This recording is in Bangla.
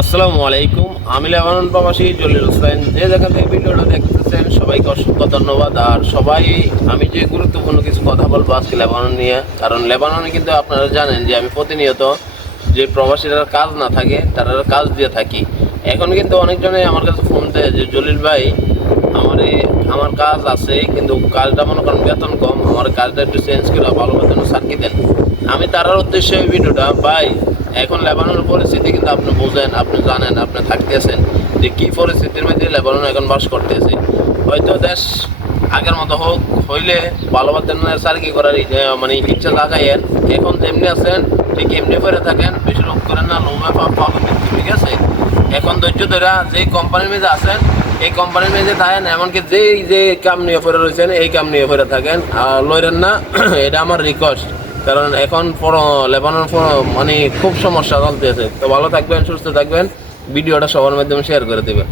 আসসালামু আলাইকুম। আমি লেবানন প্রবাসী জলিল হোসেন। যে জায়গা থেকে ভিডিওটা দেখতেছেন সবাইকে অসংখ্য ধন্যবাদ। আর সবাই আমি যে গুরুত্বপূর্ণ কিছু কথা বলবো আজকে লেবানন নিয়ে, কারণ লেবাননে কিন্তু আপনারা জানেন যে আমি প্রতিনিয়ত যে প্রবাসীরা কাজ না থাকে তারা কাজ দিয়ে থাকি। এখন কিন্তু অনেকজনে আমার কাছে ফোন দেয় যে জলিল ভাই আমার কাজ আছে কিন্তু কাজটা মনে করেন বেতন কম, আমার কাজটা একটু চেঞ্জ করে ভালো বেতন সার্কি দেন। আমি তার উদ্দেশ্যে এই ভিডিওটা ভাই, এখন লেবাননের পরিস্থিতি কিন্তু আপনি বোঝেন, আপনি জানেন, আপনি থাকতেছেন যে কী পরিস্থিতির মধ্যে লেবানন এখন বাস করতেছে। হয়তো দেশ আগের মতো হোক হইলে ভালো বেতনের সার্কি করার মানে ইচ্ছা জাগাইয়েন। এখন যেমনি আছেন ঠিক এমনি করে থাকেন, বেশি লোক করেন না, লোভে পাবেন, ঠিক আছে? এখন ধৈর্য ধরে যেই কোম্পানির মধ্যে আছেন এই কোম্পানির মধ্যে থাকেন, এমনকি যে কাম নিয়ে ফেরে রয়েছেন এই কাম নিয়ে ফেরে থাকেন, আর লইরেন না। এটা আমার রিকোয়েস্ট, কারণ এখন লেবানন মানে খুব সমস্যা চলতেছে। তো ভালো থাকবেন, সুস্থ থাকবেন, ভিডিওটা সবার মাধ্যমে শেয়ার করে দেবেন।